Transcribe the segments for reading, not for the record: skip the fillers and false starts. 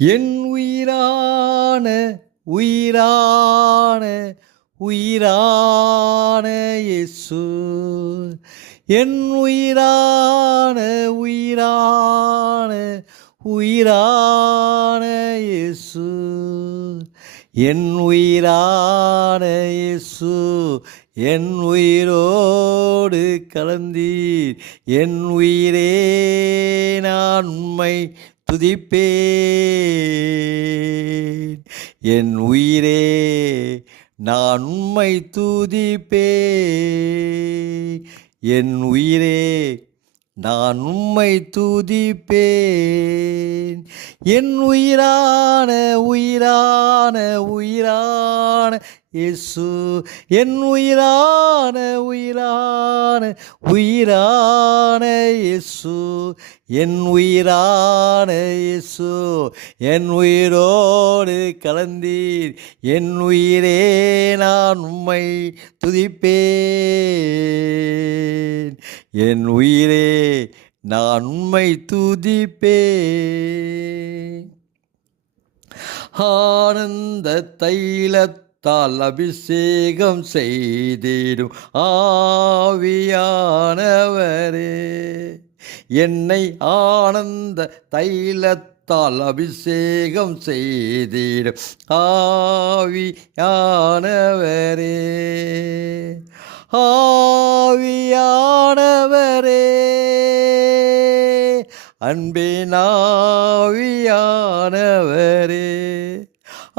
என் உயிரான உயிரான உயிரான இயேசு, என் உயிரான உயிரான உயிரான இயேசு, என் உயிரான இயேசு, என் உயிரோடு கலந்தீர். என் உயிரே நான் உம்மை துதிப்பேன். என் உயிரே நான் உம்மை துதிப்பேன். என் உயிரே நான் உம்மை துதிப்பேன். என் உயிரான உயிரான உயிரான இயேசு, என் உயிரான உயிரான உயிரான இயேசு, என் உயிரான இயேசு, என் உயிரோடு கலந்தீர். என் உயிரே நான் உம்மை துதிப்பேன். என் உயிரே நான் உம்மை துதிப்பேன். ஆனந்த தைலத்தால் அபிஷேகம் செய்திடும் ஆவியானவரே, என்னை ஆனந்த தைலத்தால் அபிஷேகம் செய்திடும் ஆவியானவரே, ஆவியானவரே, அன்பின் ஆவியானவரே,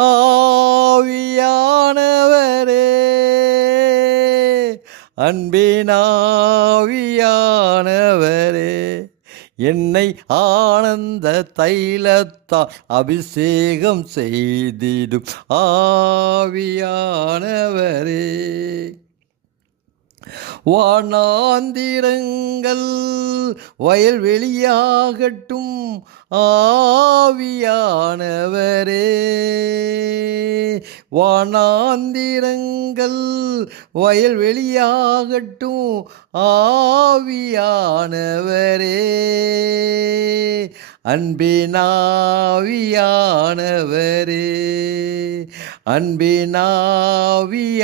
ஆவியானவரே, அன்பின் ஆவியானவரே, என்னை ஆனந்த தைலத்தால் அபிஷேகம் செய்திடும் ஆவியானவரே. வானாந்திரங்கள் வயல்வெளியாகட்டும் ஆவியானவரே, வானாந்திரங்கள் வயல்வெளியாகட்டும் ஆவியானவரே, அன்பின் ஆவியானவரே, அன்பின் ஆவியானவரே,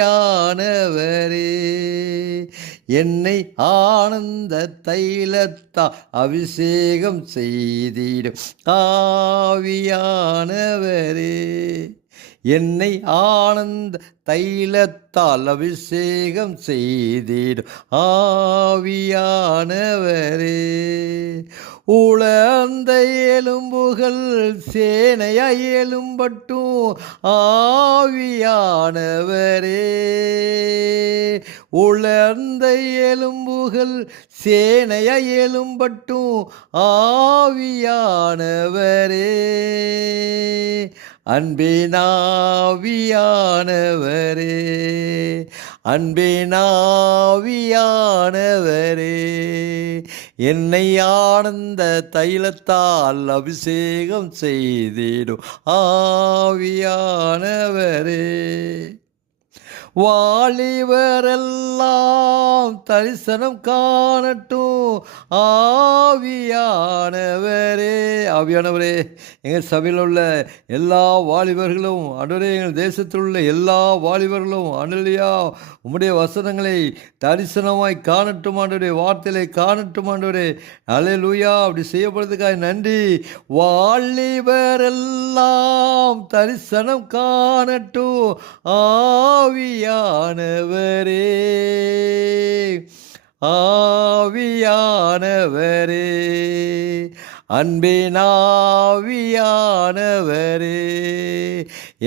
என்னை ஆனந்த தைலத்தா அபிஷேகம் செய்திடும் ஆவியானவரே, என்னை ஆனந்த தைலத்தால் அபிஷேகம் செய்திடும் ஆவியானவரே. உலர்ந்த எலும்புகள் சேனையாய் எழும்பட்டும் ஆவியானவரே, உலர்ந்த எலும்புகள் சேனையாய் எழும்பட்டும் ஆவியானவரே, அன்பின் ஆவியானவரே, அன்பின் ஆவியானவரே, என்னை ஆனந்த தைலத்தால் அபிஷேகம் செய்திடும் ஆவியானவரே. வாலிபரெல்லாம் தரிசனம் காணட்டும் ஆவியானவரே. ஆவியானவரே, எங்கள் சபையில் உள்ள எல்லா வாலிபர்களும் ஆண்டவரே, எங்கள் தேசத்தில் உள்ள எல்லா வாலிபர்களும் ஆண்டவரையா உம்முடைய வசனங்களை தரிசனமாய் காணட்டும் ஆண்டவரே, வார்த்தைகளை காணட்டும் ஆண்டவரே. அல்லேலூயா. அப்படி செய்யப்படுறதுக்காக நன்றி. வாலிபரெல்லாம் தரிசனம் காணட்டும் ஆவியானவரே, ஆவியானவரே, அன்பின் ஆவியானவரே,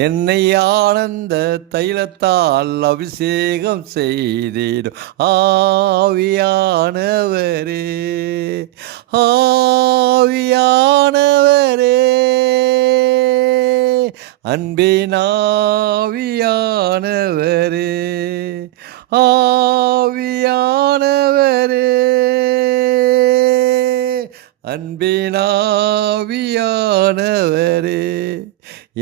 என்னை ஆனந்த தைலத்தால் அபிஷேகம் செய்திடும் ஆவியானவரே, ஆவியானவரே, அன்பின் ஆவியானவரே, ஆவியானவரே, அன்பின் ஆவியானவரே,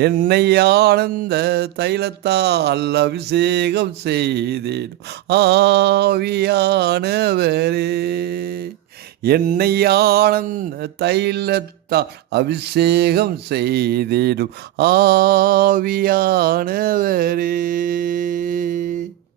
என்னை ஆனந்த தைலத்தால் அபிஷேகம் செய்திடும் ஆவியானவரே, என்னை ஆனந்த தைலத்தால் அபிஷேகம் செய்திடும் ஆவியானவரே.